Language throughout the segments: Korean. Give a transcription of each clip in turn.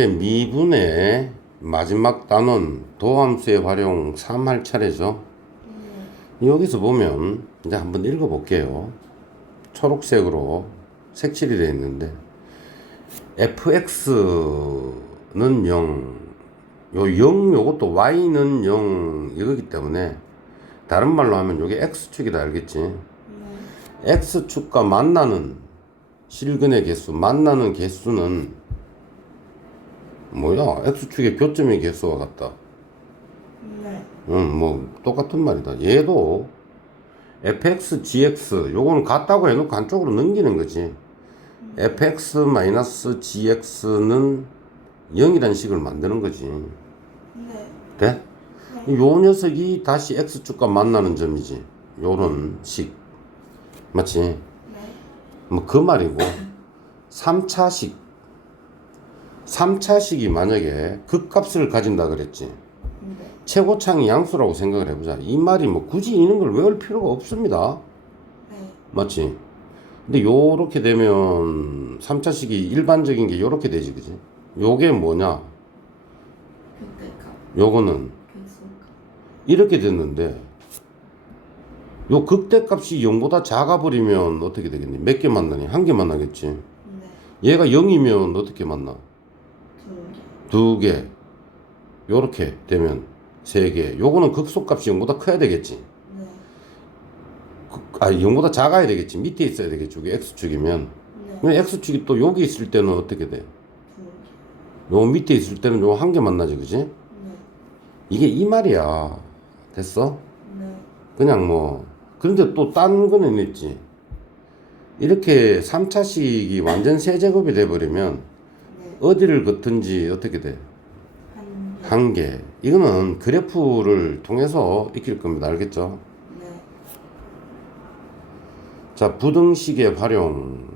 미분의 마지막 단원 도함수의 활용 3할 차례죠. 여기서 보면 이제 한번 읽어 볼게요. 초록색으로 색칠이 되어 있는데 fx는 0, 요 0 요것도 y는 0 이거기 때문에 다른 말로 하면 요게 x축이다 알겠지? x축과 만나는 실근의 개수, 만나는 개수는 뭐야? x축의 교점의 개수와 같다. 네. 뭐 똑같은 말이다. 얘도 fx, gx 요거는 같다고 해놓고 한쪽으로 넘기는 거지. fx-gx는 0이라는 식을 만드는 거지. 네. 돼? 네. 요 녀석이 다시 x축과 만나는 점이지. 요런 식. 맞지? 네. 뭐 그 말이고 3차식이 만약에 극값을 가진다 그랬지. 네. 최고창이 양수라고 생각을 해보자. 이 말이 뭐 굳이 이런 걸 외울 필요가 없습니다. 네. 맞지? 근데 요렇게 되면 3차식이 일반적인 게 요렇게 되지, 그지? 요게 뭐냐? 극대값. 요거는 극소값. 이렇게 됐는데 요 극대값이 0보다 작아버리면 어떻게 되겠니? 몇 개 만나니? 한 개 만나겠지. 네. 얘가 0이면 어떻게 만나? 두 개. 2개. 요렇게 되면 3개. 요거는 극소값이 0보다 커야 되겠지. 네. 0보다 작아야 되겠지. 밑에 있어야 되겠지. 이게 X축이면. 네. 근데 X축이 또 여기 있을 때는 어떻게 돼? 두 개. 요 밑에 있을 때는 요 한 개 만나지, 그지? 네. 이게 이 말이야. 됐어? 네. 그냥 뭐. 그런데 또 딴 거는 있지. 이렇게 3차식이 완전 세제곱이 돼버리면 네. 어디를 긋든지 어떻게 돼? 한 개. 한 개. 이거는 그래프를 통해서 익힐 겁니다. 알겠죠? 네. 자, 부등식의 활용.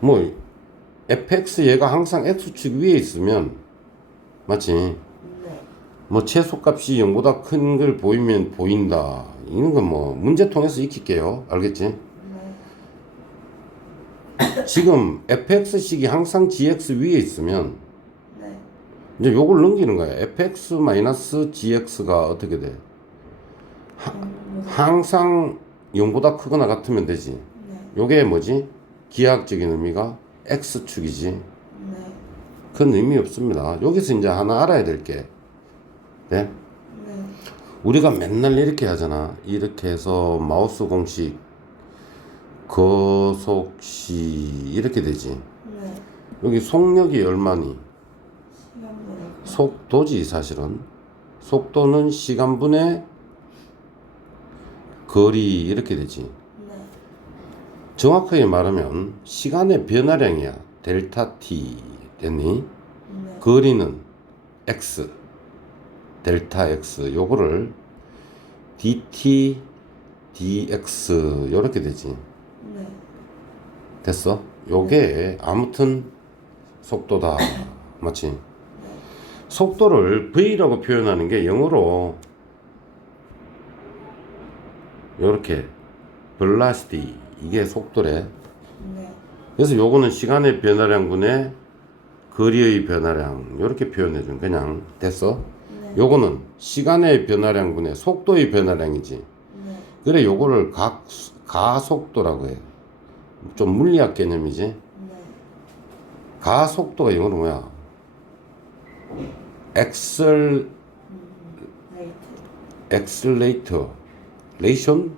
뭐, fx 얘가 항상 x축 위에 있으면, 맞지? 네. 뭐, 최소값이 0보다 큰 걸 보이면 보인다. 이런 건 뭐, 문제 통해서 익힐게요. 알겠지? 네. 지금 fx식이 항상 gx 위에 있으면, 네. 이제 요걸 넘기는 거야. fx-gx가 어떻게 돼? 항상 0보다 크거나 같으면 되지. 네. 요게 뭐지? 기하학적인 의미가 x축이지. 네. 그건 의미 없습니다. 여기서 이제 하나 알아야 될 게, 네? 네. 우리가 맨날 이렇게 하잖아. 이렇게 해서 마우스 공식, 거속시, 이렇게 되지. 네. 여기 속력이 얼마니? 시간분의 속도지, 사실은. 속도는 시간분의 거리, 이렇게 되지. 네. 정확하게 말하면 시간의 변화량이야. 델타 t 됐니? 네. 거리는 x, 델타 x. 요거를 dt, dx 요렇게 되지. 네. 됐어? 요게 아무튼 속도다. 맞지? 속도를 v라고 표현하는 게 영어로 요렇게 velocity 이게 속도래. 네. 그래서 요거는 시간의 변화량분의 거리의 변화량 요렇게 표현해 준 그냥 됐어? 네. 요거는 시간의 변화량분의 속도의 변화량이지. 네. 그래 요거를 가속도라고 해. 좀 물리학 개념이지. 네. 가속도가 영어로 뭐야? 엑셀레이터 레이션?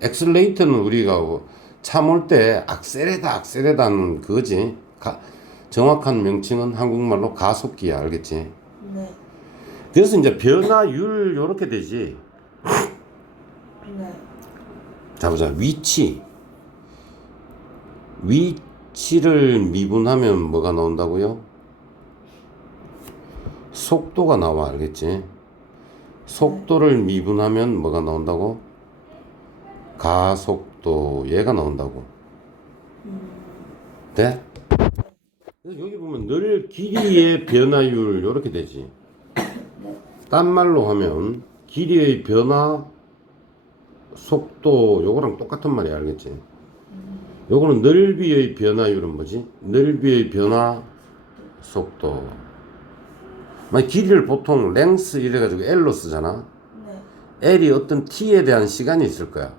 엑셀레이터는 우리가 차 몰 때 악셀에다는 그거지. 정확한 명칭은 한국말로 가속기야. 알겠지? 네. 그래서 이제 변화율 요렇게 되지. 네. 자 보자. 위치를 미분하면 뭐가 나온다고요? 속도가 나와. 알겠지? 속도를 미분하면 뭐가 나온다고? 가속도 얘가 나온다고. 돼? 그래서 여기 보면 늘 길이의 변화율 요렇게 되지. 딴 말로 하면 길이의 변화 속도 요거랑 똑같은 말이야. 알겠지? 요거는 넓이의 변화율은 뭐지? 넓이의 변화 속도. 길이를 보통 랭스 이래가지고 L로 쓰잖아. 네. L이 어떤 T에 대한 시간이 있을 거야.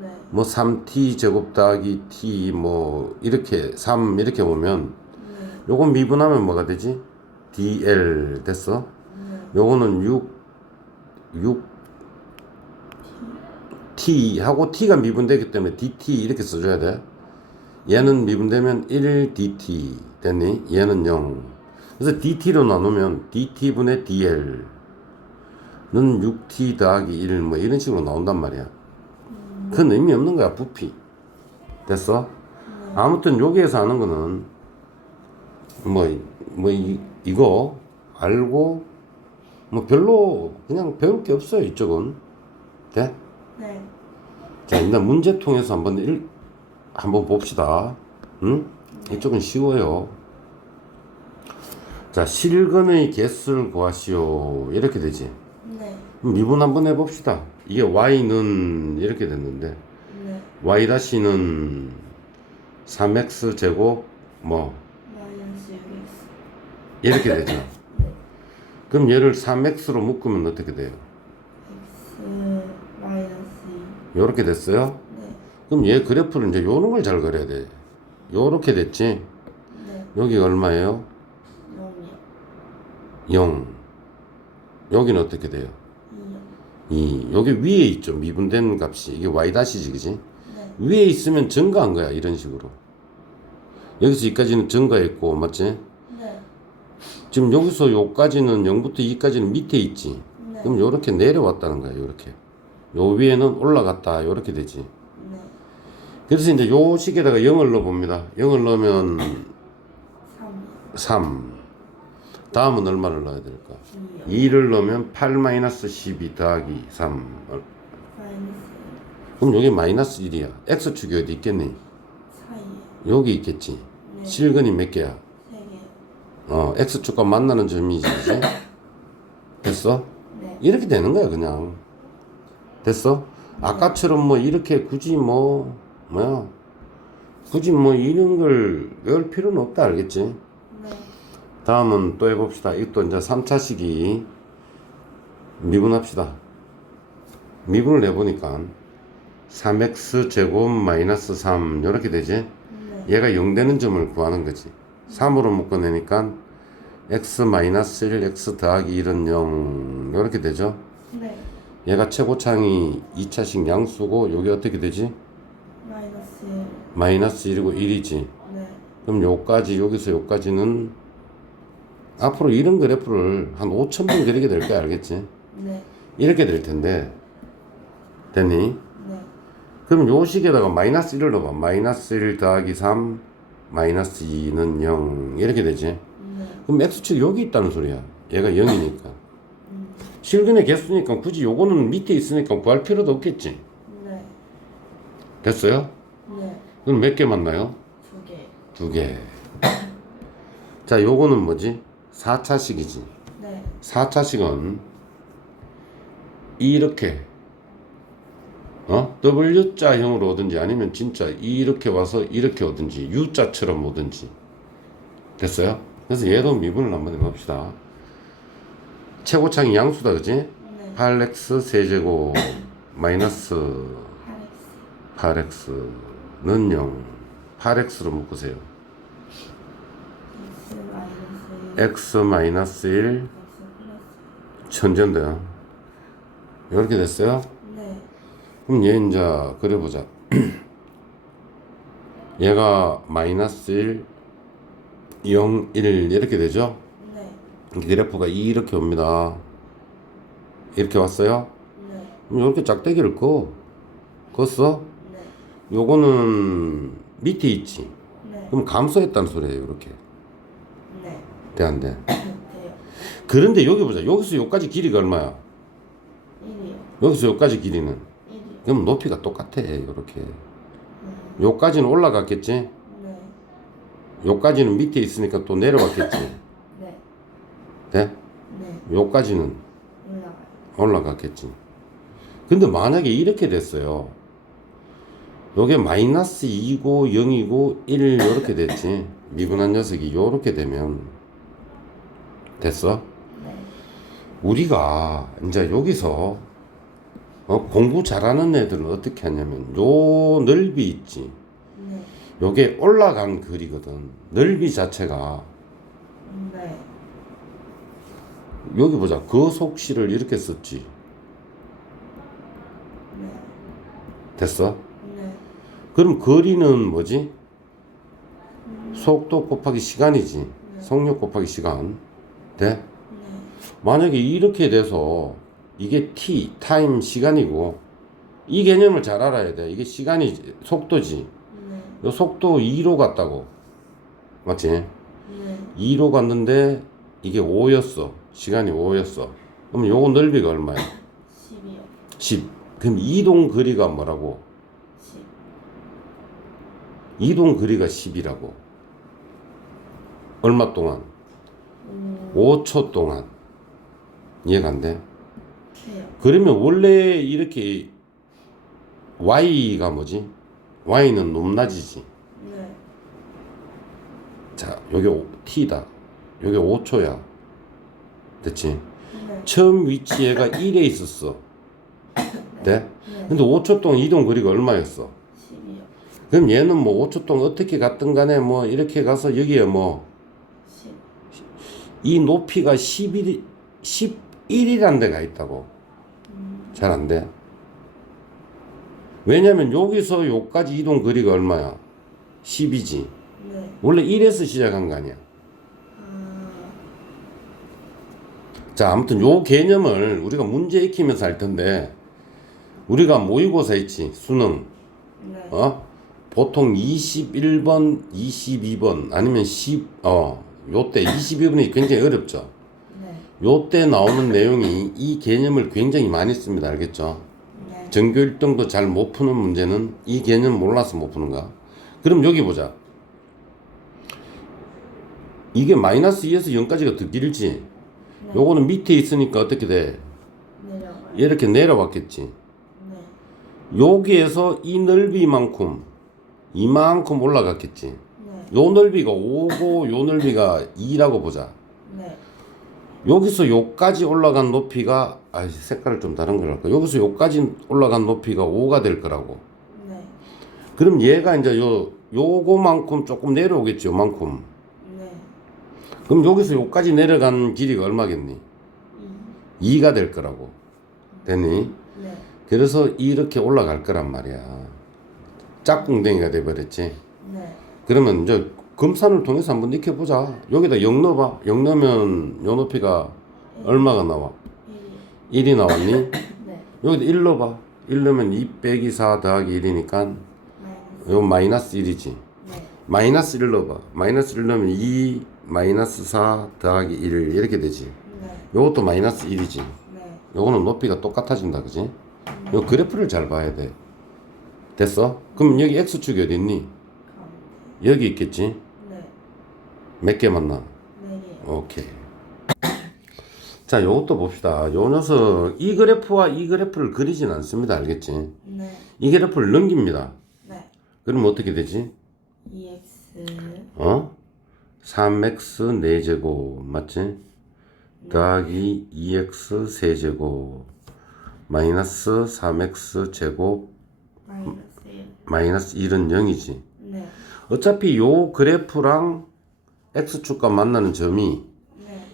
네. 뭐 3T 제곱 더하기 T 뭐 이렇게 3 이렇게 보면 네. 요거 미분하면 뭐가 되지? DL 됐어? 네. 요거는 6T 하고 T가 미분되기 때문에 DT 이렇게 써줘야 돼. 얘는 미분되면 1DT 됐니? 얘는 0. 그래서 DT로 나누면 DT분의 DL는 6T 더하기 1 뭐 이런 식으로 나온단 말이야. 그건 의미 없는 거야, 부피. 됐어? 아무튼 여기에서 하는 거는 이거 알고 뭐 별로 그냥 배울 게 없어요, 이쪽은. 돼? 네. 자, 일단 문제 통해서 한번 봅시다. 응? 이쪽은 쉬워요. 자, 실근의 개수를 구하시오. 이렇게 되지. 네. 미분 한번 해봅시다. 이게 y는 이렇게 됐는데, 네. y-는 3x 제곱 마이너스 6x. 이렇게 되죠. 네. 그럼 얘를 3x로 묶으면 어떻게 돼요? x 마이너스 2. 요렇게 됐어요? 네. 그럼 얘 그래프를 이제 요런 걸 잘 그려야 돼. 요렇게 됐지? 네. 여기가 얼마예요? 0이요. 0. 여기는 어떻게 돼요? 2요. 2. 여기 위에 있죠. 미분된 값이. 이게 y-지, 그지? 네. 위에 있으면 증가한 거야. 이런 식으로. 여기서 여기까지는 증가했고, 맞지? 네. 지금 여기서 여기까지는 0부터 2까지는 밑에 있지. 네. 그럼 요렇게 내려왔다는 거야. 요렇게. 요 위에는 올라갔다. 요렇게 되지. 네. 그래서 이제 요 식에다가 0을 넣어봅니다. 0을 넣으면 3이요. 3. 다음은 얼마를 넣어야 될까? 2요. 2를 넣으면 8-12 더하기 3. 마이너스 그럼 여기 마이너스 1이야. X축이 어디 있겠니? 4이요. 여기 있겠지. 네. 실근이 몇 개야? 3개요. X축과 만나는 점이지. 됐어? 네. 이렇게 되는 거야, 그냥. 됐어? 아까처럼 이렇게 굳이 굳이 이런 걸 외울 필요는 없다, 알겠지? 네. 다음은 또 해봅시다. 이것도 이제 3차식이 미분합시다. 미분을 해보니까 3x 제곱 마이너스 3 이렇게 되지? 네. 얘가 0 되는 점을 구하는 거지. 3으로 묶어내니까 x 마이너스 1 x 더하기 1은 0 이렇게 되죠? 네. 얘가 최고창이 2차식 양수고 여기 어떻게 되지? 마이너스 1. 마이너스 1이고 1이지. 네. 그럼 요까지 여기서 요까지는 앞으로 이런 그래프를 한 5,000번 그리게 될 거야, 알겠지? 네. 이렇게 될 텐데 됐니? 네. 그럼 요 식에다가 마이너스 1을 넣어봐. 마이너스 1 더하기 3 마이너스 2는 0 이렇게 되지. 네. 그럼 x축 여기 있다는 소리야. 얘가 0이니까. 실근의 개수니까 굳이 요거는 밑에 있으니까 구할 필요도 없겠지. 네. 됐어요? 네. 그럼 몇 개 맞나요? 2개. 2개. 자, 요거는 뭐지? 4차식이지. 네. 4차식은 이렇게 W자형으로 오든지 아니면 진짜 이렇게 와서 이렇게 오든지 U자처럼 오든지. 됐어요? 그래서 얘도 미분을 한번 해봅시다. 최고창이 양수다, 그지? 네. 8x 세제곱 마이너스 8x. 8x는 0. 8x로 묶으세요. x 마이너스 1. x 마이너스 1 x 플러스. 천재인데요. 이렇게 됐어요? 네. 그럼 얘 이제 그려보자. 얘가 마이너스 1 0 1 이렇게 되죠? 네. 그래프가 이렇게 옵니다. 이렇게 왔어요? 네. 그럼 이렇게 짝대기를 그었어? 네. 요거는 밑에 있지. 네. 그럼 감소했다는 소리예요. 이렇게 네. 돼 안 돼? 돼요. 그런데 여기 보자. 여기서 여기까지 길이가 얼마야? 1이요. 여기서 여기까지 길이는 1이요. 그럼 높이가 똑같아. 이렇게 요까지는 올라갔겠지? 네. 요까지는 밑에 있으니까 또 내려왔겠지? 네. 돼? 네. 요까지는 올라가요. 올라갔겠지. 근데 만약에 이렇게 됐어요. 요게 마이너스 2고 0이고 1 요렇게 됐지. 미분한 녀석이 요렇게 되면 됐어? 네. 우리가 이제 여기서 공부 잘하는 애들은 어떻게 하냐면 요 넓이 있지. 네. 요게 올라간 글이거든. 넓이 자체가 네. 여기 보자. 그 속시를 이렇게 썼지. 네. 됐어? 네. 그럼 거리는 뭐지? 속도 곱하기 시간이지. 속력 곱하기 시간. 돼? 네. 만약에 이렇게 돼서 이게 t, 타임 시간이고 이 개념을 잘 알아야 돼. 이게 시간이 속도지. 네. 요 속도 2로 갔다고. 맞지? 네. 2로 갔는데 이게 5였어. 시간이 5였어. 그럼 요거 넓이가 얼마야? 10이요. 10. 그럼 이동 거리가 뭐라고? 10. 이동 거리가 10이라고. 얼마 동안? 5초 동안. 이해가 안 돼? 해요. 그러면 원래 이렇게 y가 뭐지? y는 높낮이지. 네. 자, 요게 t다. 요게 5초야. 됐지? 네. 처음 위치 얘가 1에 있었어. 네? 네. 근데 5초 동안 이동 거리가 얼마였어? 10이요. 그럼 얘는 뭐 5초 동안 어떻게 갔든 간에 뭐 이렇게 가서 여기에 뭐 10. 이 높이가 11이란 데가 있다고. 잘 안 돼. 왜냐면 여기서 여기까지 이동 거리가 얼마야? 10이지. 네. 원래 1에서 시작한 거 아니야. 자, 아무튼 요 개념을 우리가 문제 익히면서 할 텐데 우리가 모의고사 있지. 수능. 네. 보통 21번, 22번 아니면 요때 22번이 굉장히 어렵죠. 네. 요때 나오는 내용이 이 개념을 굉장히 많이 씁니다. 알겠죠? 네. 전교 1등도 잘 못 푸는 문제는 이 개념 몰라서 못 푸는가? 그럼 여기 보자. 이게 마이너스 2에서 0까지가 더 길지? 네. 요거는 밑에 있으니까 어떻게 돼? 내려가요. 이렇게 내려왔겠지? 네. 여기에서 이 넓이만큼 이만큼 올라갔겠지? 네. 요 넓이가 5고 요 넓이가 2라고 보자. 네. 여기서 요까지 올라간 높이가 색깔을 좀 다른 걸 할까? 여기서 요까지 올라간 높이가 5가 될 거라고. 네. 그럼 얘가 이제 요거만큼 조금 내려오겠지, 요만큼. 네. 그럼 여기서 요까지 내려간 길이가 얼마겠니? 2가 될 거라고. 됐니? 네. 그래서 이렇게 올라갈 거란 말이야. 짝꿍댕이가 돼버렸지. 네. 그러면 이제 검산을 통해서 한번 익혀보자. 여기다 0 넣어봐. 0 넣으면 요 높이가 얼마가 나와? 1이 나왔니? 네. 여기다 1 넣어봐. 1 넣으면 2 빼기 4 더하기 1이니까 요 마이너스 1이지. 네. 마이너스 1 넣어봐. 마이너스 1 넣으면 2 마이너스 4 더하기 1 이렇게 되지. 네. 요것도 마이너스 1이지. 네. 요거는 높이가 똑같아진다. 그지? 요 그래프를 잘 봐야 돼. 됐어? 그럼 여기 x축이 어디 있니? 가운데. 여기 있겠지? 네. 몇 개 맞나? 네 개. 오케이. 자, 요것도 봅시다. 요 녀석 이 그래프와 이 그래프를 그리진 않습니다. 알겠지? 네. 이 그래프를 넘깁니다. 네. 그럼 어떻게 되지? EX. 3x 4제곱 맞지? 더하기 2x 세제곱 마이너스 3x 제곱 마이너스 1. 마이너스 1은 0이지. 네. 어차피 요 그래프랑 x축과 만나는 점이 네.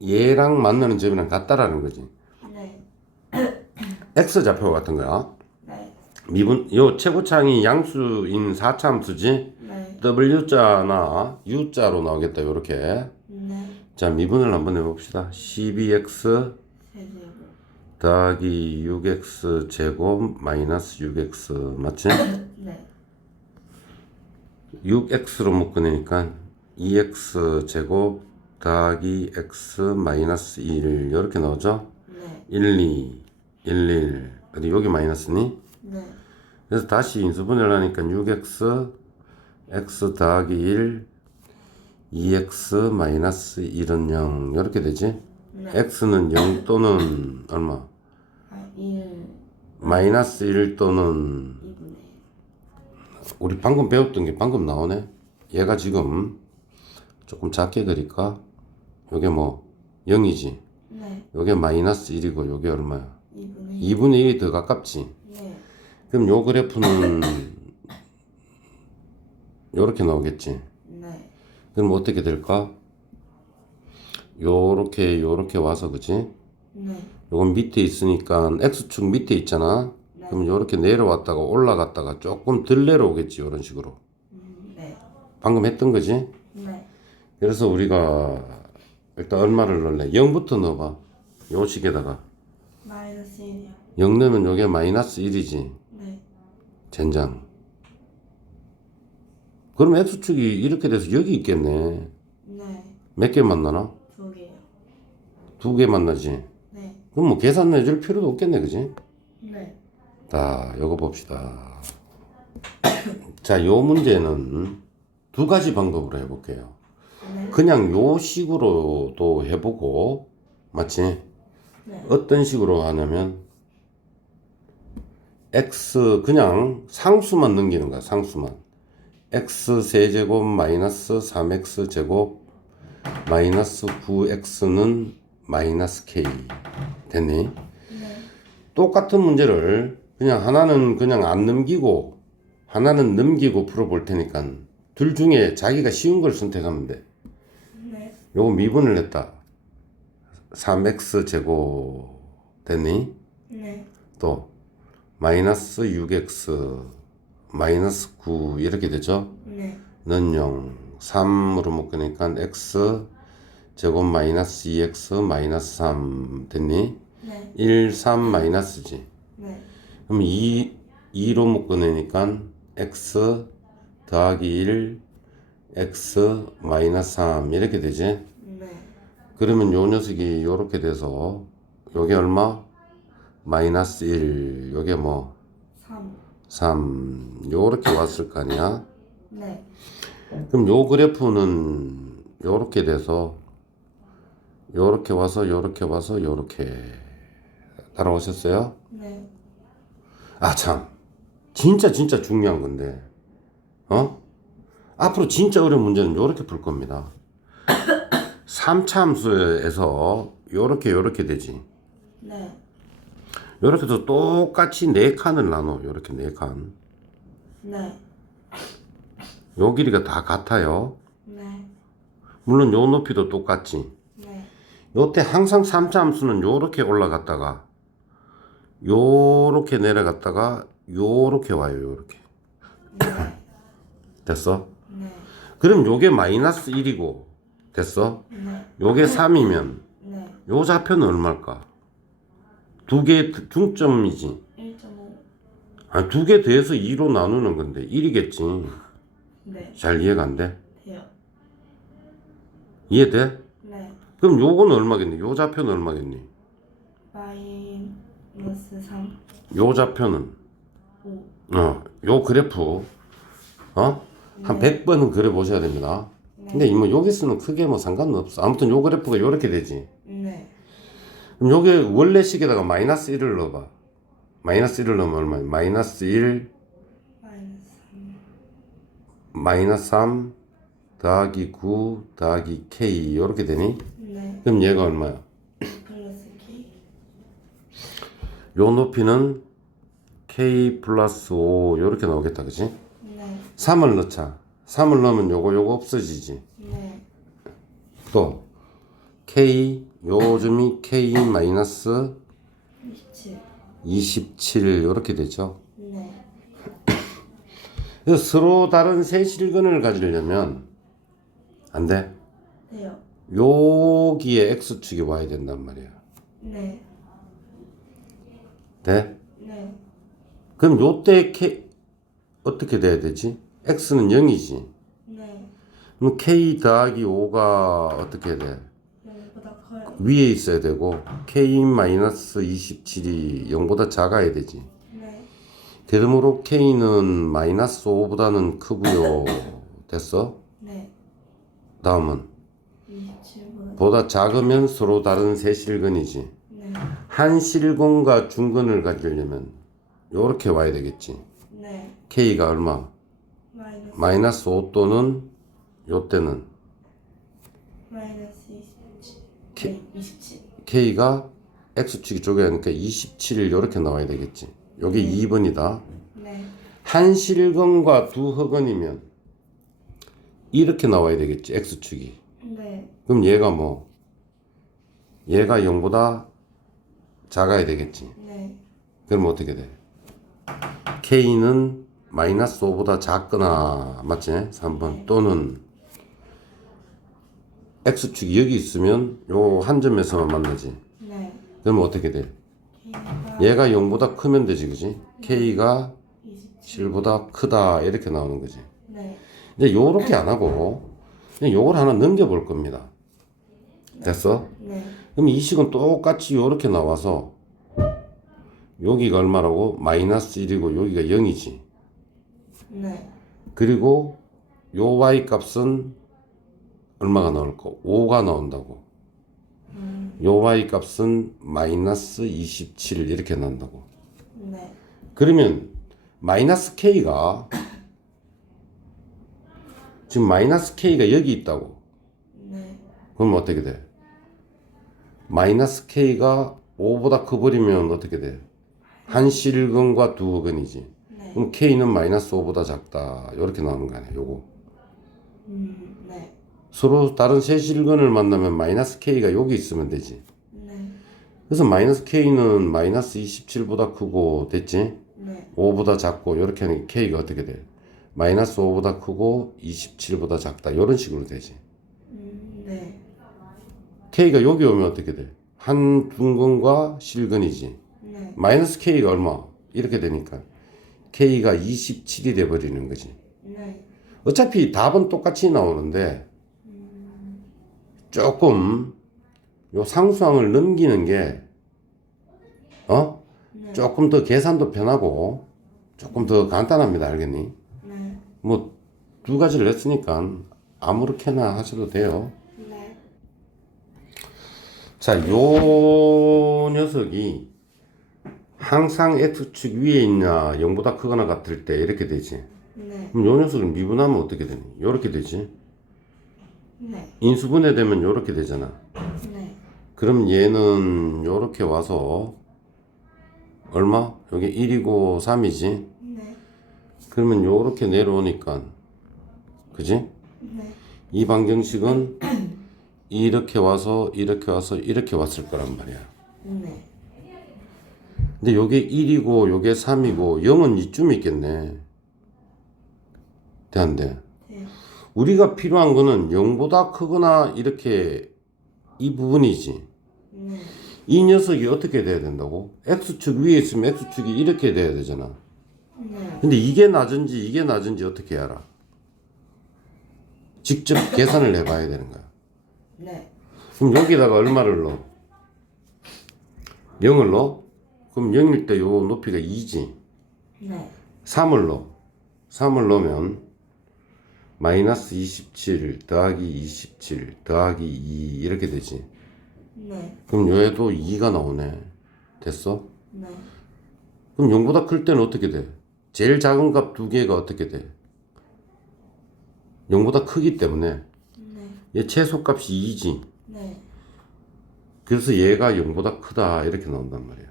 얘랑 만나는 점이랑 같다라는 거지. 네. x 좌표가 같은 거야. 네. 요 최고창이 양수인 4차함수지. 네. w자나 u자로 나오겠다. 요렇게. 네. 자, 미분을 한번 해봅시다. 12x 세제곱. 더하기 6x 제곱 마이너스 6x 맞지? 네. 6x로 묶으니까 2x 제곱 더하기 x 마이너스 1 이렇게 나오죠? 네. 1, 2, 1, 1 어디 여기 마이너스니? 네. 그래서 다시 인수분해를 하니까 6x x 더하기 1 2x 마이너스 1은 0 이렇게 되지? 네. x는 0 또는 얼마? 1. 마이너스 1 또는 2분의 우리 방금 배웠던 게 방금 나오네. 얘가 지금 조금 작게 그릴까? 요게 뭐 0이지. 네. 요게 마이너스 1이고 요게 얼마야? 2분의 2분의 1이 더 가깝지. 네. 그럼 요 그래프는 요렇게 나오겠지. 네. 그럼 어떻게 될까? 요렇게 와서 그지? 네. 요건 밑에 있으니까 X축 밑에 있잖아. 네. 그럼 요렇게 내려왔다가 올라갔다가 조금 덜 내려오겠지. 요런 식으로. 네. 방금 했던 거지? 네. 그래서 우리가 일단 얼마를 넣을래? 0부터 넣어봐. 요 식에다가. 마이너스 1이요. 0 넣으면 요게 마이너스 1이지. 네. 젠장. 그럼 X축이 이렇게 돼서 여기 있겠네. 네. 몇 개 만나나? 2개요. 2개 만나지. 네. 그럼 뭐 계산 내줄 필요도 없겠네, 그지? 네. 자, 요거 봅시다. 자, 요 문제는 두 가지 방법으로 해볼게요. 네. 그냥 요 식으로도 해보고, 맞지? 네. 어떤 식으로 하냐면, x, 그냥 상수만 넘기는 거야, 상수만. x 세제곱 마이너스 3x 제곱 마이너스 9x는 마이너스 k. 됐니? 네. 똑같은 문제를 그냥 하나는 그냥 안 넘기고 하나는 넘기고 풀어볼 테니까 둘 중에 자기가 쉬운 걸 선택하면 돼. 네. 요거 미분을 했다. 3x 제곱 됐니? 네. 또 마이너스 6x 마이너스 9 이렇게 되죠? 네. 는 0 3으로 묶으니까 x 제곱 마이너스 2x 마이너스 3 됐니? 네. 1, 3 마이너스지. 네. 그럼 2로 묶어내니까 x 더하기 1 x 마이너스 3 이렇게 되지. 네. 그러면 요 녀석이 요렇게 돼서 요게 얼마? 마이너스 1 요게 뭐 3. 3 요렇게 왔을 거 아니야. 네. 그럼 요 그래프는 요렇게 돼서 요렇게 와서 요렇게 와서 요렇게 따라오셨어요? 네. 아 참 진짜 중요한 건데 앞으로 진짜 어려운 문제는 요렇게 풀 겁니다. 3차 함수에서 요렇게 되지. 네. 요렇게 해서 똑같이 4칸을 나눠. 요렇게 4칸. 네. 요 길이가 다 같아요. 네. 물론 요 높이도 똑같지. 네. 요때 항상 3차 함수는 요렇게 올라갔다가 요렇게 내려갔다가 요렇게 와요. 요렇게. 네. 됐어? 네. 그럼 요게 마이너스 1이고 됐어? 네. 요게 3이면 네. 요 좌표는 얼마일까? 두 개 중점이지. 1.5. 아니 두 개 더해서 2로 나누는 건데 1이겠지. 네. 잘 이해가 안 돼? 돼요. 이해돼? 네. 그럼 요거는 얼마겠니? 요 좌표는 얼마겠니? 마이너스 3. 요 좌표는 5. 요 그래프 한 100번은 그려 보셔야 됩니다. 근데 뭐 여기서는 크게 뭐 상관은 없어. 아무튼 요 그래프가 요렇게 되지. 네. 그럼 요게 원래 식에다가 마이너스 1을 넣어봐. 마이너스 1을 넣으면 얼마야? 마이너스 1 마이너스 3. 마이너스 3 더하기 9 더하기 k 요렇게 되니? 네. 그럼 얘가 얼마야? 플러스 K. 요 높이는 k 플러스 5 요렇게 나오겠다 그치? 네. 3을 넣자. 3을 넣으면 요거 없어지지. 네. 또 k 요즘이 k 마이너스 27. 27 요렇게 되죠. 네. 그래서 서로 다른 세 실근을 가지려면 안 돼. 돼요. 여기에 x축이 와야 된단 말이야. 네. 돼? 네. 그럼 요때 k 어떻게 돼야 되지? x는 0이지. 네. 그럼 k 더하기 5가 어떻게 돼? 0보다 커요. 위에 있어야 되고 k 마이너스 27이 0보다 작아야 되지. 네. 그러므로 k는 마이너스 5보다는 크고요. 됐어? 네. 다음은 27보다. 보다 작으면 서로 다른 세 실근이지. 네. 한 실근과 중근을 가지려면 요렇게 와야 되겠지. 네. K가 얼마? 마이너스. 마이너스 5 또는 요때는 마이너스 27. K- 네, 27. K가 X축이 쪼개니까 27 요렇게 나와야 되겠지. 요게 2번이다. 네. 한 실근과 두 흑은이면 이렇게 나와야 되겠지. X축이. 네. 그럼 얘가 뭐? 얘가 0보다 작아야 되겠지. 네. 그럼 어떻게 돼? K는 마이너스 5보다 작거나 맞지? 3번 또는 X축이 여기 있으면 요 한 점에서만 만나지. 네. 그러면 어떻게 돼? K가 얘가 0보다 크면 되지, 그지? K가 27. 7보다 크다 이렇게 나오는 거지. 네. 이제 요렇게 안 하고 그냥 요걸 하나 넘겨볼 겁니다. 됐어? 네. 그럼 이 식은 똑같이 요렇게 나와서 여기가 얼마라고? 마이너스 1이고 여기가 0이지. 네. 그리고 요 y 값은 얼마가 나올까? 5가 나온다고. 요 y 값은 마이너스 27 이렇게 나온다고. 네. 그러면 마이너스 k가 지금 마이너스 k가 여기 있다고. 네. 그럼 어떻게 돼? 마이너스 k가 5보다 커버리면 어떻게 돼? 한 실근과 두 흑은이지. 네. 그럼 k는 마이너스 5보다 작다. 이렇게 나오는 거 아니야, 요거. 네. 서로 다른 세 실근을 만나면 마이너스 k가 여기 있으면 되지. 네. 그래서 마이너스 k는 마이너스 27보다 크고 됐지? 네. 5보다 작고 이렇게 하면 k가 어떻게 돼? 마이너스 5보다 크고 27보다 작다. 이런 식으로 되지. 네. k가 여기 오면 어떻게 돼? 한 둔근과 실근이지. 네. 마이너스 k가 얼마? 이렇게 되니까 k가 27이 돼버리는 거지. 네. 어차피 답은 똑같이 나오는데 조금 요 상수항을 넘기는 게 네. 조금 더 계산도 편하고 조금 더 간단합니다. 알겠니? 네. 뭐 두 가지를 냈으니까 아무렇게나 하셔도 돼요. 네. 자, 요 녀석이 항상 X축 위에 있냐 0보다 크거나 같을 때 이렇게 되지. 네. 그럼 요 녀석을 미분하면 어떻게 되니? 요렇게 되지. 네. 인수분해 되면 요렇게 되잖아. 네. 그럼 얘는 요렇게 와서 얼마? 여기 1이고 3이지. 네. 그러면 요렇게 내려오니까 그지? 네. 이 방정식은 이렇게 와서 이렇게 와서 이렇게 왔을 거란 말이야. 네. 근데 요게 1이고 요게 3이고 0은 이쯤 있겠네. 대한데 네. 우리가 필요한 거는 0보다 크거나 이렇게 이 부분이지. 네. 이 녀석이 어떻게 돼야 된다고? X축 위에 있으면 X축이 이렇게 돼야 되잖아. 네. 근데 이게 낮은지 이게 낮은지 어떻게 알아? 직접 계산을 해봐야 되는 거야. 네. 그럼 여기다가 얼마를 넣어? 0을 넣어? 그럼 0일 때 요 높이가 2지. 네. 3을 넣어. 3을 넣으면 마이너스 27 더하기 27 더하기 2 이렇게 되지. 네. 그럼 얘도 2가 나오네. 됐어? 네. 그럼 0보다 클 때는 어떻게 돼? 제일 작은 값 두 개가 어떻게 돼? 0보다 크기 때문에 네. 얘 최소값이 2지. 네. 그래서 얘가 0보다 크다 이렇게 나온단 말이야.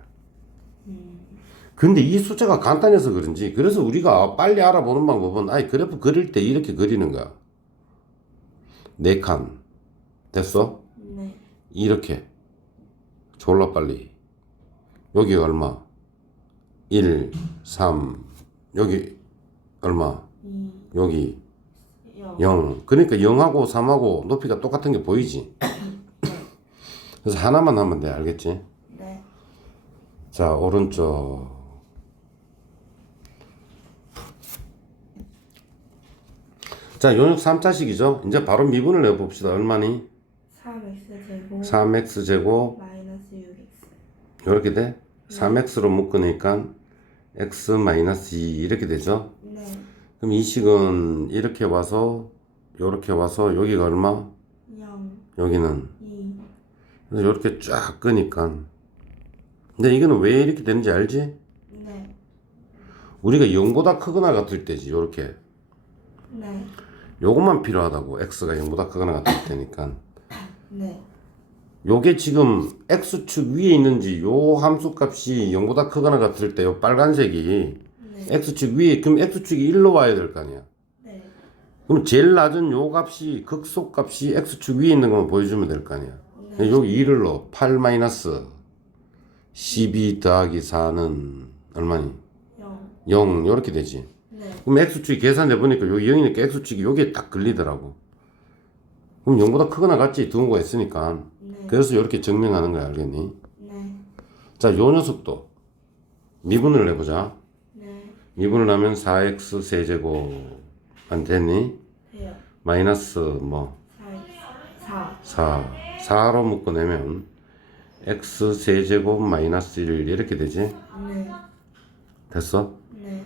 근데 이 숫자가 간단해서 그런지 그래서 우리가 빨리 알아보는 방법은 아예 그래프 그릴 때 이렇게 그리는 거야. 4칸 됐어? 네. 이렇게 졸라 빨리. 여기 얼마? 1, 3 여기 얼마? 2. 여기 0. 0. 그러니까 0하고 3하고 높이가 똑같은 게 보이지? 그래서 하나만 하면 돼. 알겠지? 네. 자, 오른쪽. 자, 요역 3자식이죠? 이제 바로 미분을 해봅시다. 얼마니? 3x 제곱 3x 제곱 마이너스 6x. 이렇게 돼? 3x로 묶으니까 x 마이너스 2 이렇게 되죠? 네. 그럼 이 식은 이렇게 와서 요렇게 와서 여기가 얼마? 0. 여기는 2. 그래서 이렇게 쫙 끄니까 근데 이거는 왜 이렇게 되는지 알지? 네. 우리가 0보다 크거나 같을 때지. 요렇게. 네. 요것만 필요하다고. x가 0보다 크거나 같을 때니까. 네. 요게 지금 x축 위에 있는지 요 함수 값이 0보다 크거나 같을 때 요 빨간색이 네. x축 위에, 그럼 x축이 1로 와야 될 거 아니야. 네. 그럼 제일 낮은 요 값이, 극속 값이 x축 위에 있는 것만 보여주면 될 거 아니야. 네. 여기 2를 넣어. 8 마이너스 12 더하기 4는 얼마니? 0. 0. 요렇게 되지. 네. 그럼 x축이 계산해 보니까 여기 0이니까 x축이 요게 딱 걸리더라고. 그럼 0보다 크거나 같지. 등호가 있으니까. 네. 그래서 이렇게 증명하는 거야. 알겠니? 네. 자, 요 녀석도 미분을 해보자. 네. 미분을 하면 4x 세제곱 안 됐니? 돼요. 마이너스 뭐 4. 4로 묶어내면 x 세제곱 마이너스 1 이렇게 되지? 네. 됐어? 네.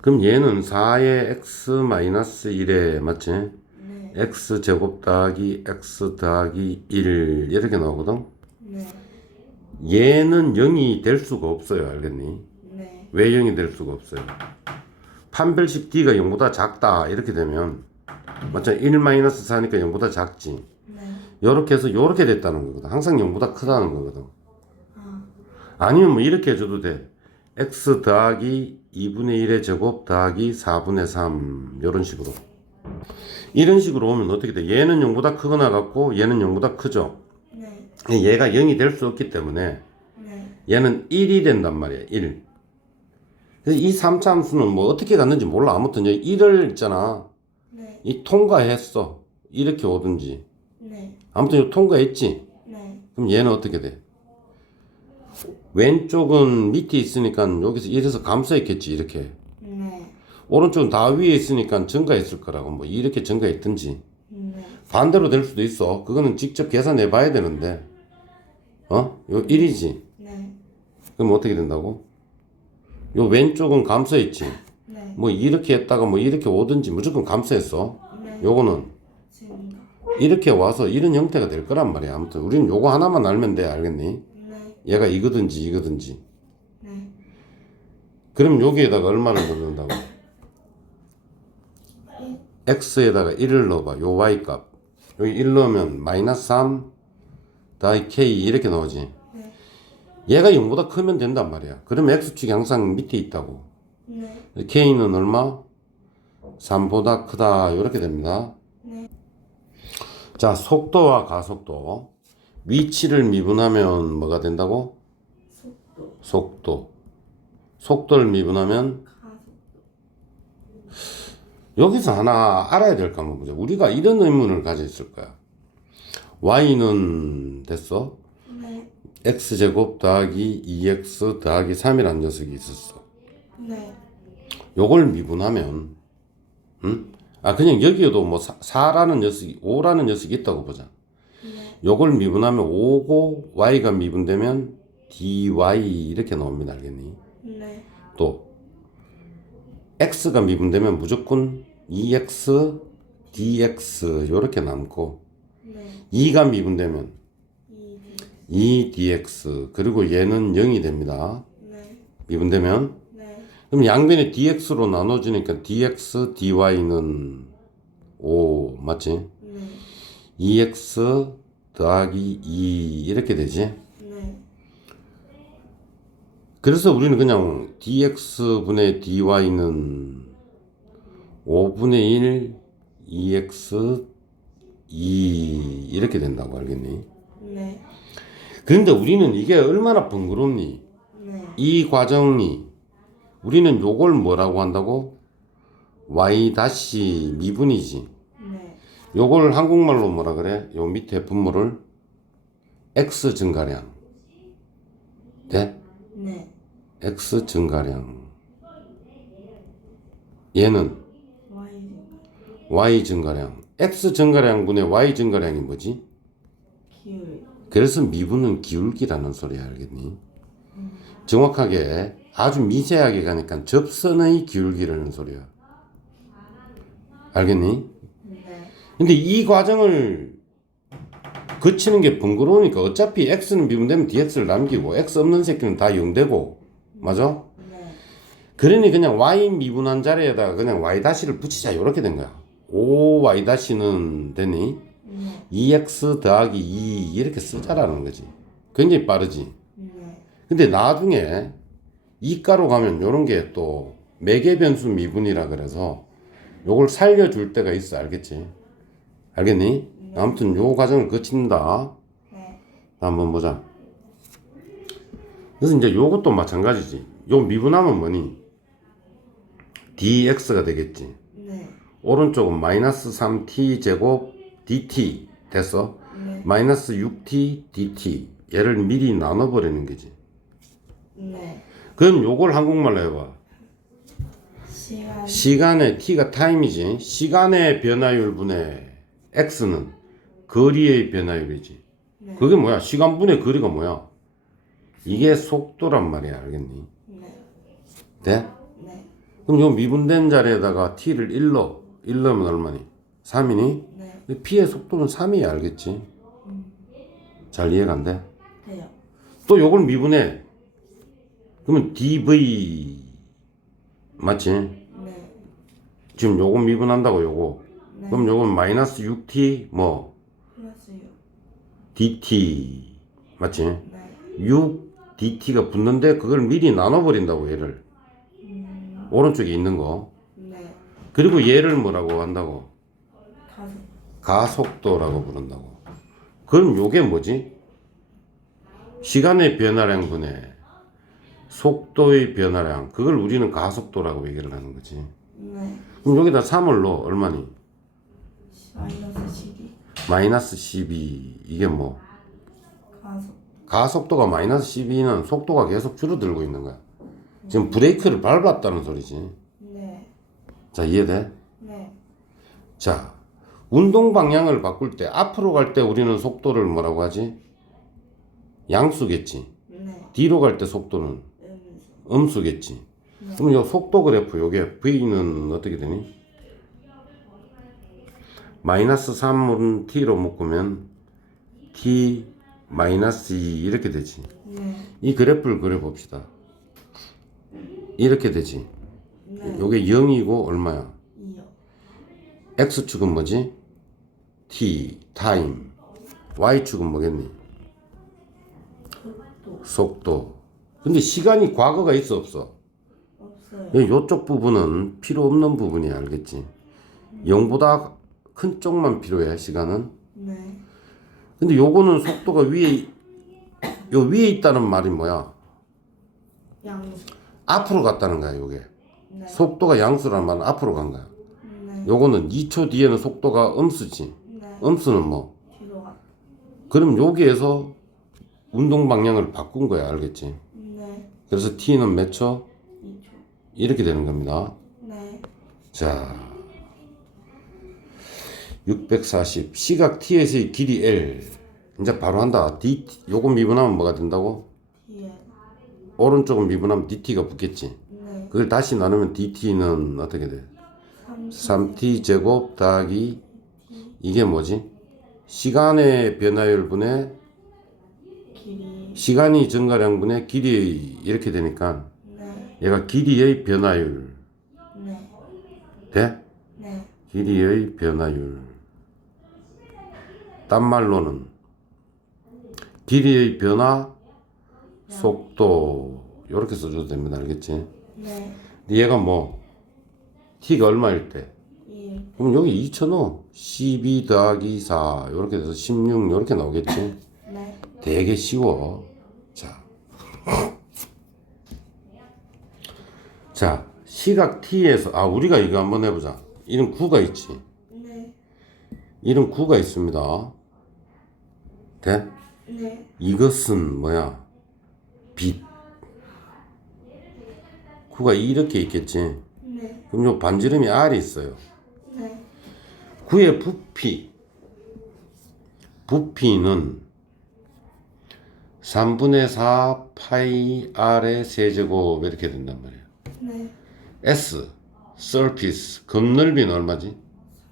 그럼 얘는 4의 x 마이너스 1에 맞지? 네. x 제곱 더하기 x 더하기 1 이렇게 나오거든? 네. 얘는 0이 될 수가 없어요. 알겠니? 네. 왜 0이 될 수가 없어요? 판별식 d가 0보다 작다 이렇게 되면 맞죠? 1-4니까 0보다 작지. 네. 요렇게 해서 요렇게 됐다는 거거든. 항상 0보다 크다는 거거든. 아. 아니면 뭐 이렇게 해줘도 돼. x 더하기 2분의 1의 제곱 더하기 4분의 3 요런 식으로. 이런 식으로 오면 어떻게 돼? 얘는 0보다 크거나 같고 얘는 0보다 크죠. 네. 얘가 0이 될 수 없기 때문에 네. 얘는 1이 된단 말이야. 1. 그래서 이 3차 함수는 뭐 어떻게 갔는지 몰라. 아무튼 여기 1을 있잖아. 네. 이 통과했어. 이렇게 오든지. 네. 아무튼 이 통과했지. 네. 그럼 얘는 어떻게 돼? 왼쪽은 밑에 있으니까 여기서 이래서 감소했겠지. 이렇게. 네. 오른쪽은 다 위에 있으니까 증가했을 거라고. 뭐 이렇게 증가했든지. 네. 반대로 될 수도 있어. 그거는 직접 계산해 봐야 되는데. 요 1이지. 네. 그럼 어떻게 된다고? 요 왼쪽은 감소했지. 네. 뭐 이렇게 했다가 뭐 이렇게 오든지 무조건 감소했어. 네. 요거는 지금. 이렇게 와서 이런 형태가 될 거란 말이야. 아무튼 우리는 요거 하나만 알면 돼. 알겠니? 네. 얘가 이거든지 이거든지. 네. 그럼 여기에다가 얼마를 넣는다고? x에다가 1을 넣어봐. 요 y 값. 여기 1 넣으면 마이너스 3 더하기 k 이렇게 나오지. 네. 얘가 0보다 크면 된단 말이야. 그러면 x축이 항상 밑에 있다고. 네. k는 얼마? 3보다 크다. 이렇게 됩니다. 네. 자, 속도와 가속도. 위치를 미분하면 뭐가 된다고? 속도. 속도. 속도를 미분하면 가속. 여기서 하나 알아야 될 거 한번 보자. 우리가 이런 의문을 가졌을 거야. y는 됐어? 네. x제곱 더하기 2x 더하기 3이라는 녀석이 있었어. 네. 요걸 미분하면 그냥 여기에도 뭐 4라는 녀석이 5라는 녀석이 있다고 보자. 네. 요걸 미분하면 5고 y가 미분되면 dy 이렇게 나옵니다. 알겠니? 네. 또 x가 미분되면 무조건 2x dx 요렇게 남고 네. 2가 미분되면 2D. 2dx 그리고 얘는 0이 됩니다. 네. 미분되면 네. 그럼 양변이 dx로 나눠지니까 dx dy는 5 맞지? 네. 2x 더하기 2 이렇게 되지? 네. 그래서 우리는 그냥 dx분의 dy는 5분의 1 2x 2 이렇게 된다고 알겠니? 네. 그런데 우리는 이게 얼마나 번거롭니? 네. 이 과정이 우리는 요걸 뭐라고 한다고? y 다시 미분이지. 네. 요걸 한국말로 뭐라 그래? 요 밑에 분모를 x 증가량. 네? 네. x 증가량. 얘는 Y y 증가량. x 증가량분의 y 증가량이 뭐지? 기울. 그래서 미분은 기울기라는 소리야. 알겠니? 정확하게 아주 미세하게 가니까 접선의 기울기라는 소리야. 알겠니? 네. 근데 이 과정을 거치는 게 번거로우니까 어차피 x는 미분되면 dx를 남기고 x 없는 새끼는 다 0되고 맞아? 네. 그러니 그냥 y 미분한 자리에다가 그냥 y 다시를 붙이자 이렇게 된 거야. 5y 다시는 되니 네. 2x 더하기 2 이렇게 쓰자라는 거지. 굉장히 빠르지. 네. 근데 나중에 이가로 가면 요런 게 또 매개 변수 미분이라 그래서 요걸 살려줄 때가 있어. 알겠지? 알겠니? 아무튼 요 과정을 거친다. 네. 한번 보자. 그래서 이제 요것도 마찬가지지. 요 미분하면 뭐니? dx가 되겠지. 네. 오른쪽은 마이너스 3t 제곱 dt 됐어. 네. 마이너스 6t dt 얘를 미리 나눠버리는 거지. 네. 그럼 요걸 한국말로 해봐. 시간. 시간의 t가 타임이지. 시간의 변화율분의 x는 거리의 변화율이지. 네. 그게 뭐야? 시간분의 거리가 뭐야? 이게 속도란 말이야. 알겠니? 네. 돼? 네. 그럼 요 미분된 자리에다가 t를 1로 1 넣으면 얼마니? 3이니? 네. p의 속도는 3이야. 알겠지? 잘 이해가 안 돼? 돼요. 또 요걸 미분해. 그러면 dv 맞지? 네. 지금 요거 미분한다고 요거. 네. 그럼 요건 마이너스 6t 뭐 플러스 6. dt 맞지? 네. 6 dt가 붙는데 그걸 미리 나눠버린다고 얘를. 오른쪽에 있는 거. 네. 그리고 얘를 뭐라고 한다고? 가속. 가속도라고 부른다고. 그럼 요게 뭐지? 시간의 변화량분의 속도의 변화량. 그걸 우리는 가속도라고 얘기를 하는 거지. 네. 그럼 여기다 3을 넣어. 얼마니? 마이너스 12. 마이너스 12. 이게 뭐? 가속. 가속도가 마이너스 12는 속도가 계속 줄어들고 있는 거야. 지금 브레이크를 밟았다는 소리지. 네. 자, 이해돼? 네. 자, 운동 방향을 바꿀 때 앞으로 갈 때 우리는 속도를 뭐라고 하지? 양수겠지. 네. 뒤로 갈 때 속도는 음수겠지. 그럼 요 속도 그래프 요게 V는 어떻게 되니? 마이너스 3은 T로 묶으면 T 마이너스 2 이렇게 되지. 네. 이 그래프를 그려봅시다. 이렇게 되지. 네. 요게 0이고 얼마야? 2요. X축은 뭐지? T, 타임. Y축은 뭐겠니? 속도. 속도. 근데 시간이 과거가 있어 없어? 없어요. 요쪽 부분은 필요 없는 부분이야. 알겠지? 0보다 큰 쪽만 필요해. 시간은. 네. 근데 요거는 속도가 위에 요 위에 있다는 말이 뭐야? 양수. 앞으로 갔다는 거야. 요게. 네. 속도가 양수라는 말은 앞으로 간 거야. 네. 요거는 2초 뒤에는 속도가 음수지. 네. 음수는 뭐? 뒤로 가. 그럼 여기에서 운동 방향을 바꾼 거야. 알겠지? 네. 그래서 t는 몇 초? 2초. 이렇게 되는 겁니다. 네. 자, 640 시각 t에서의 길이 l. 이제 바로 한다. d 요거 미분하면 뭐가 된다고? 뒤에. 오른쪽은 미분하면 dt가 붙겠지. 네. 그걸 다시 나누면 dt는 어떻게 돼? 3t 제곱 더하기 이게 뭐지? 시간의 변화율분의 길이. 시간이 증가량분의 길이 이렇게 되니까 네. 얘가 길이의 변화율 네. 돼? 네. 길이의 변화율. 딴 말로는 길이의 변화 속도 이렇게 써줘도 됩니다. 알겠지? 네. 근데 얘가 뭐 t가 얼마일 때? 1. 그럼 여기 2 쳐넣어. 12 더하기 4 이렇게 돼서 16 이렇게 나오겠지? 네. 되게 쉬워. 자, 시각 t에서 우리가 이거 한번 해보자. 이런 구가 있지. 네. 이런 구가 있습니다. 돼? 네. 이것은 뭐야? 빛. 구가 이렇게 있겠지. 네. 그럼 요 반지름이 r이 있어요. 네. 구의 부피는 3분의 4 파이 r의 세제곱 이렇게 된단 말이야. 네. S surface 급넓이는 얼마지?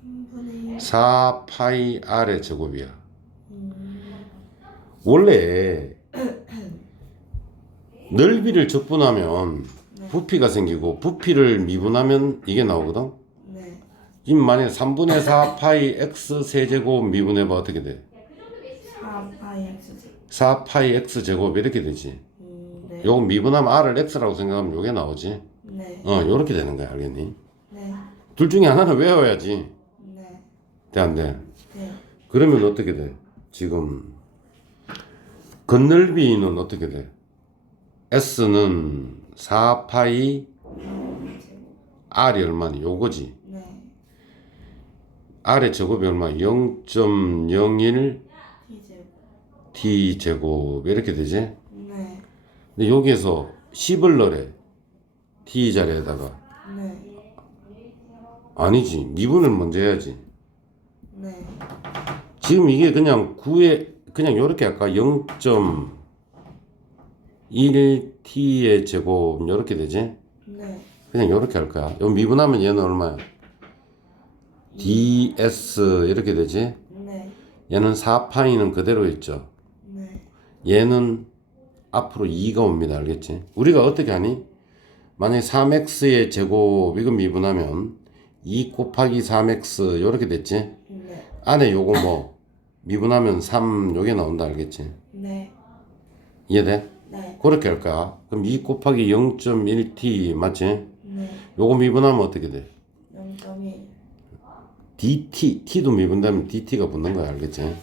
3분의 1. 4 파이 r의 제곱이야. 원래 넓이를 적분하면 네. 부피가 생기고 부피를 미분하면 이게 나오거든. 네. 지금 만약에 3분의 4 파이 x 세제곱 미분해봐 어떻게 돼? 4 파이 x 4 파이 x 제곱 이렇게 되지. 네. 요거 미분하면 r을 x라고 생각하면 요게 나오지. 네. 요렇게 되는 거야. 알겠니? 네. 둘 중에 하나는 외워야지. 네. 돼, 안 돼? 네. 그러면 어떻게 돼? 지금 건널비는 어떻게 돼? s는 4 파이 r이 얼마니? 요거지. 네. r의 제곱이 얼마? 0.01 t 제곱. t 제곱 이렇게 되지? 네. 근데 여기에서 10을 넣으래. t 자리에다가. 네. 아니지. 미분을 먼저 해야지. 네. 지금 이게 그냥 9에 그냥 요렇게 할까? 0.1t의 제곱 요렇게 되지? 네. 그냥 요렇게 할 거야. 요 미분하면 얘는 얼마야? ds 이렇게 되지? 네. 얘는 4파이는 그대로 있죠. 네. 얘는 앞으로 2가 옵니다. 알겠지? 우리가 어떻게 하니? 만약에 3x의 제곱 이거 미분하면 2 곱하기 3x 요렇게 됐지? 네. 안에 요거 뭐 미분하면 3 요게 나온다. 알겠지? 네. 이해돼? 네. 그렇게 할 거야. 그럼 2 곱하기 0.1t 맞지? 네. 요거 미분하면 어떻게 돼? 0.1. t도 미분되면 dt가 붙는 거야. 알겠지? 네.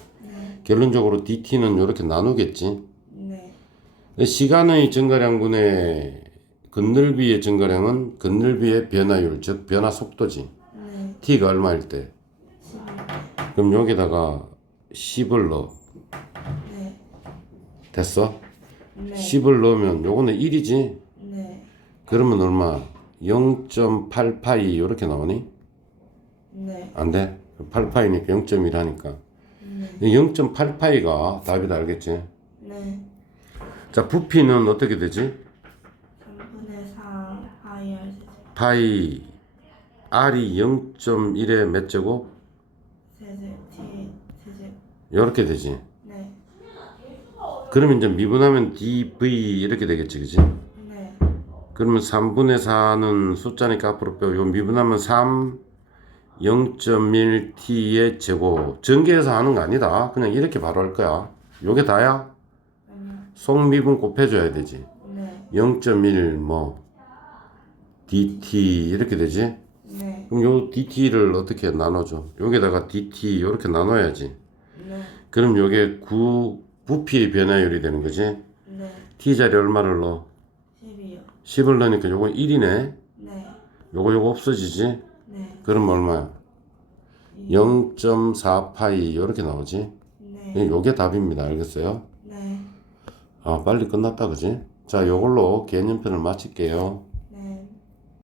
결론적으로 dt는 요렇게 나누겠지? 네. 시간의 증가량분의 건널비의 증가량은 건널비의 변화율, 즉 변화 속도지. 네. t가 얼마일 때? 11. 그럼 여기다가 10을 넣어. 네. 됐어? 네. 10을 넣으면 요거는 1이지? 네. 그러면 그러면 얼마? 0.8파이 요렇게 나오니? 네. 안 돼? 8파이니까 0.1 하니까. 네. 0.8파이가 답이다. 알겠지? 네. 자, 부피는 어떻게 되지? 3분의 4 파이 r 제곱. 파이 r이 0.1의 몇 제곱? 세제 t 세제. 요렇게 되지. 네. 그러면 이제 미분하면 dv 이렇게 되겠지, 그지? 네. 그러면 3분의 4는 숫자니까 앞으로 빼고 요 미분하면 3 0.1t의 제곱. 전개해서 하는 거 아니다. 그냥 이렇게 바로 할 거야. 요게 다야? 아니요. 속미분 곱해줘야 되지. 네. 0.1 뭐 dt 이렇게 되지. 네. 그럼 요 dt를 어떻게 나눠줘? 여기다가 dt 이렇게 나눠야지. 네. 그럼 요게 부피의 변화율이 되는 거지. 네. t 자리 얼마를 넣어? 10이요. 10을 넣으니까 요거 1이네. 네. 요거 없어지지. 네. 그럼 얼마야? 0.4파이 이렇게 나오지. 네. 요게 답입니다. 알겠어요? 네. 아, 빨리 끝났다 그지? 자, 요걸로 개념편을 마칠게요.